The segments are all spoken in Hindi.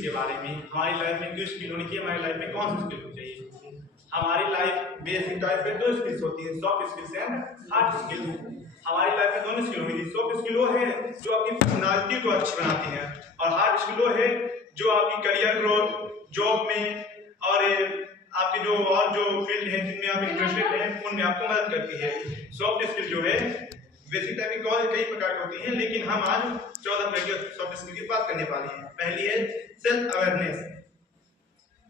स्किल्स के बारे में। हमारी लाइफ में क्यों स्किल होनी चाहिए, हमारी लाइफ में कौन सी स्किल होनी चाहिए। हमारी लाइफ बेसिक टाइप पे 2 स्किल्स होती हैं, soft skills and hard skills. हमारी लाइफ में दोनों स्किल होंगी। सॉफ्ट स्किल वो है जो आपकी पर्सनालिटी को अच्छी बनाती है, और हार्ड स्किल वो है जो आपकी करियर ग्रोथ, जॉब में और आपके जो फील्ड है जिनमें आप इंटरेस्टेड हैं उनमें आपको मदद करती है। सॉफ्ट स्किल जो है बेसिक टाइप की कई प्रकार की होती हैं, लेकिन हम आज 14 प्रकार की सॉफ्ट स्किल की बात करने वाले हैं। पहली है self awareness.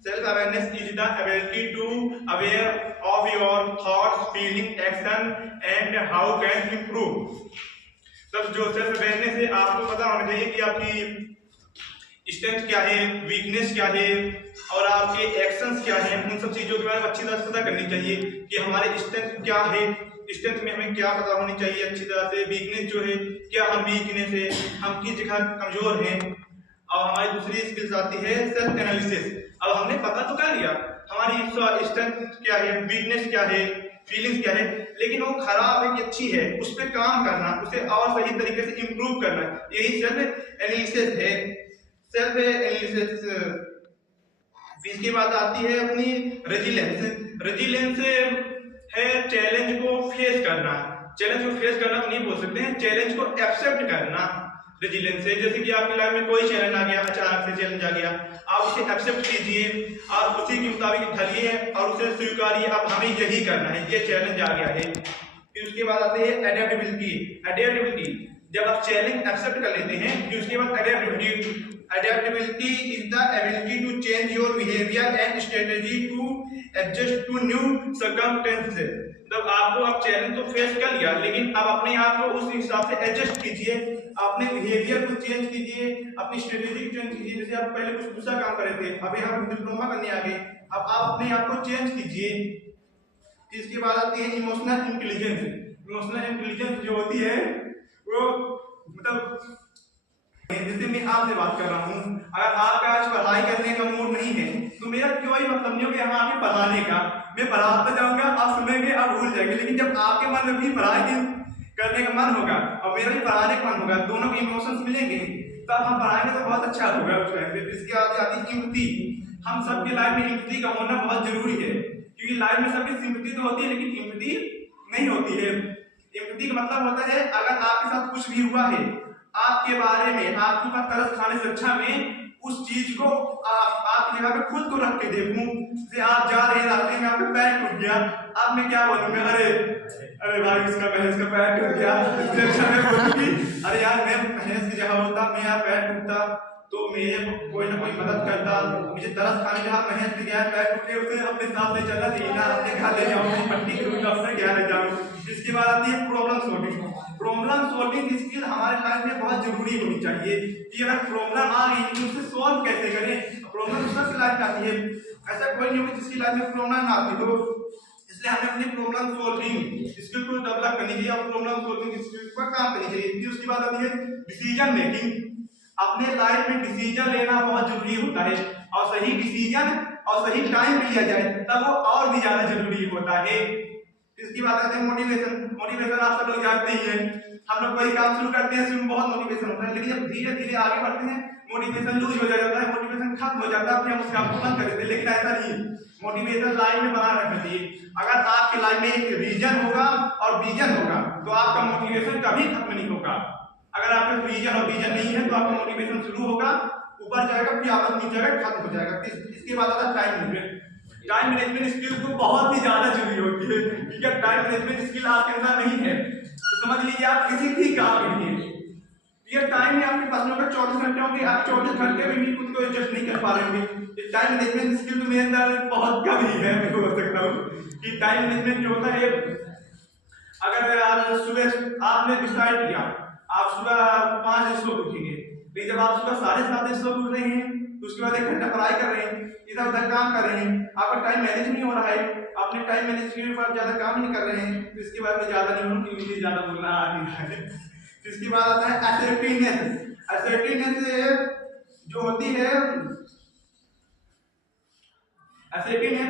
Self awareness is the ability to aware of your thoughts, feeling, action and how can improve। तब जो सेल्फ अवेयरनेस है आपको पता होना चाहिए कि आपकी स्ट्रेंथ क्या है, वीकनेस क्या है और आपके एक्शंस क्या हैं। उन सब चीजों के बारे में अच्छी तरह से पता करनी चाहिए कि हमारे स्ट्रेंथ क्या है, स्ट्रेंथ में हमें क्या पता होनी चाहिए अच्छी तरह से। वीकनेस जो है, क्या हम वीकनेस है, हम किस जगह कमजोर हैं। और हमारी दूसरी स्किल्स आती है सेल्फ एनालिसिस। अब हमने पता तो कर लिया हमारी स्ट्रेंथ क्या है, वीकनेस क्या है, फीलिंग्स क्या है, लेकिन वो खराब है कि अच्छी है, उस पर काम करना, उसे और सही तरीके से इंप्रूव करना, यही सेल्फ एनालिसिस है। सेल्फ एनालिसिस इसके बाद आती है अपनी रेजिलियंस। रेजिलियंस है चैलेंज को फेस करना। चैलेंज को फेस करना तो नहीं बोल सकते हैं, चैलेंज को एक्सेप्ट करना रेजिलियंस है। जैसे कि आपकी लाइफ में कोई चैलेंज आ गया, अचानक से चैलेंज आ गया, आप उसे एक्सेप्ट कीजिए और उसी के मुताबिक ढलिए और उसे स्वीकारिए, अब हमें यही करना है, ये चैलेंज आ गया है। फिर उसके बाद आते हैं एडेप्टेबिलिटी। एडेप्टेबिलिटी जब आप चैलेंज एक्सेप्ट कर लेते हैं, फिर उसके बाद adaptability is the ability to change your behaviour and strategy to adjust to new circumstances. मतलब आपको आप चैलेंज तो फेस कर लिया, लेकिन अब अपने आप को उस हिसाब से एडजस्ट कीजिए, अपने बिहेवियर को चेंज कीजिए, अपनी स्ट्रेटेजी को चेंज कीजिए। जैसे आप पहले कुछ दूसरा काम कर रहे थे, अभी हम डिप्लोमा करने आ गए, अब आप अपने आप को चेंज कीजिए। इसके बाद आती है इमोशनल इंटेलिजेंस। इमोशनल इंटेलिजेंस जो होती है वो मतलब जैसे मैं आपसे बात कर रहा हूँ, अगर आपका आज पढ़ाई करने का मूड नहीं है तो मेरा कोई मतलब नहीं हो कि यहाँ आके पढ़ाने का, मैं पढ़ाता जाऊंगा, आप सुनेंगे, आप भूल जाएंगे। लेकिन जब आपके मन में भी पढ़ाई करने का मन होगा और मेरा भी पढ़ाने का मन होगा, दोनों के इमोशंस मिलेंगे, तब हम पढ़ाएंगे तो बहुत अच्छा होगा उस टाइम पे। इसके बाद आती है सिंपैथी। हम सबके लाइफ में सिंपैथी का होना बहुत जरूरी है, क्योंकि लाइफ में सबकी सिंपैथी तो होती है लेकिन सिंपैथी नहीं होती है। सिंपैथी का मतलब होता है अगर आपके साथ कुछ भी हुआ है, आपके बारे में, आपके ऊपर तरस खाने से अच्छा में उस चीज को आप जगह पे खुद को रख के देखूं। जैसे आप जा रहे हैं रास्ते में, आपका पैर टूट गया, अब मैं क्या बोलूंगा, अरे भाई इसका भैंस का पैर टूट गया, इससे अच्छा मैं बोलूंगी अरे यार मैं भैंस की जगह होता, मैं यहाँ पैर टूटता तो मेरे कोई ना कोई मदद करता, मुझे तरस खाने जहाँ भैंस की गया पैर टूटे, उसे अपने साथ ले चलना चाहिए ना, अपने घर ले जाऊँ, पट्टी करूँ, अपने घर ले जाऊँ। इसके बाद आती है problem solving. Problem solving skill हमारे लाइफ में बहुत जरूरी होनी चाहिए कि अगर प्रॉब्लम आ गई तो उसे सॉल्व कैसे करें। प्रॉब्लम सबसे लाइफ में आती है, ऐसा कोई नहीं होगा जिसकी लाइफ में प्रॉब्लम ना आती हो। इसलिए हमें अपनी प्रॉब्लम सॉल्विंग स्किल को डेवलप करनी चाहिए और प्रॉब्लम सॉल्विंग स्किल पर काम करनी चाहिए। फिर उसके बाद आती है डिसीजन मेकिंग। अपने लाइफ में डिसीजन लेना बहुत जरूरी होता है, और सही डिसीजन और सही टाइम पे लिया जाए तब वो और भी ज्यादा जरूरी होता है। इसकी बात करते हैं मोटिवेशन। मोटिवेशन आप सब लोग जानते ही हैं, हम लोग कोई काम शुरू करते हैं, शुरू में बहुत मोटिवेशन होता है, लेकिन जब धीरे धीरे आगे बढ़ते हैं मोटिवेशन लूज हो जाता है, मोटिवेशन खत्म हो जाता है, फिर हम उस काम को बंद कर देते हैं। लेकिन ऐसा नहीं, मोटिवेशन लाइफ में बना रखना चाहिए। अगर आपके लाइफ में एक रीजन होगा और विजन होगा तो आपका मोटिवेशन कभी खत्म नहीं होगा। अगर आपके रीजन और विजन नहीं है तो आपका मोटिवेशन शुरू होगा, ऊपर जाएगा, फिर आपस नीचे जाएगा, खत्म हो जाएगा। इसके बाद आता है time management. Time management skill तो बहुत ही ज्यादा जरूरी होती है, क्योंकि टाइम मैनेजमेंट स्किल आपके अंदर नहीं है तो समझ लीजिए आप किसी भी काम में नहीं है। ये टाइम में आपके पास में 24 घंटे होंगे, आप 24 घंटे में भी खुद को एडजस्ट नहीं कर पा रहे होंगे। टाइम मैनेजमेंट स्किल तो मेरे अंदर बहुत कम ही है, मैं बोल सकता हूँ कि टाइम मैनेजमेंट जो होता है, अगर आप सुबह आपने डिसाइड किया आप सुबह 5 बजे सो उठेंगे, लेकिन जब आप सुबह 7:30 सो उठ रहे हैं तो उसके बाद 1 घंटा पढ़ाई कर रहे हैं, इधर उधर काम कर रहे हैं, आपका टाइम मैनेज नहीं हो रहा है, आपने टाइम मैनेजमेंट पर ज्यादा काम नहीं कर रहे हैं, तो इसके बाद में ज्यादा नहीं होना क्योंकि मुझे ज्यादा बोलना आ नहीं रहा है। इसके बाद आता है असर्टिवनेस। असर्टिवनेस जो होती है, असर्टिवनेस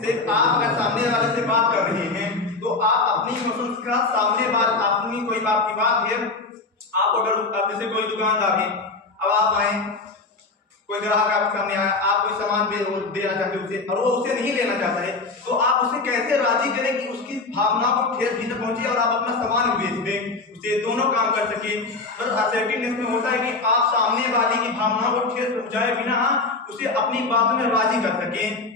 आप अगर सामने वाले से बात कर रहे हैं तो आप अपनी इमोशंस का सामने बात, अपनी कोई बात की बात है, आप अगर आप जैसे कोई दुकानदार है, अब आप आए, कोई ग्राहक आपके सामने आया, आप कोई सामान देना चाहते हो उसे और वो उसे नहीं लेना चाहता है, तो आप उसे कैसे राजी करें कि उसकी भावना को ठेस भी न पहुंचे और आप अपना सामान भी बेच दें, उसे दोनों काम कर सके। बस असर्टिवनेस में होता है कि आप सामने वाले की भावना को ठेस पहुंचाए बिना उसे अपनी बात में राजी कर सकें।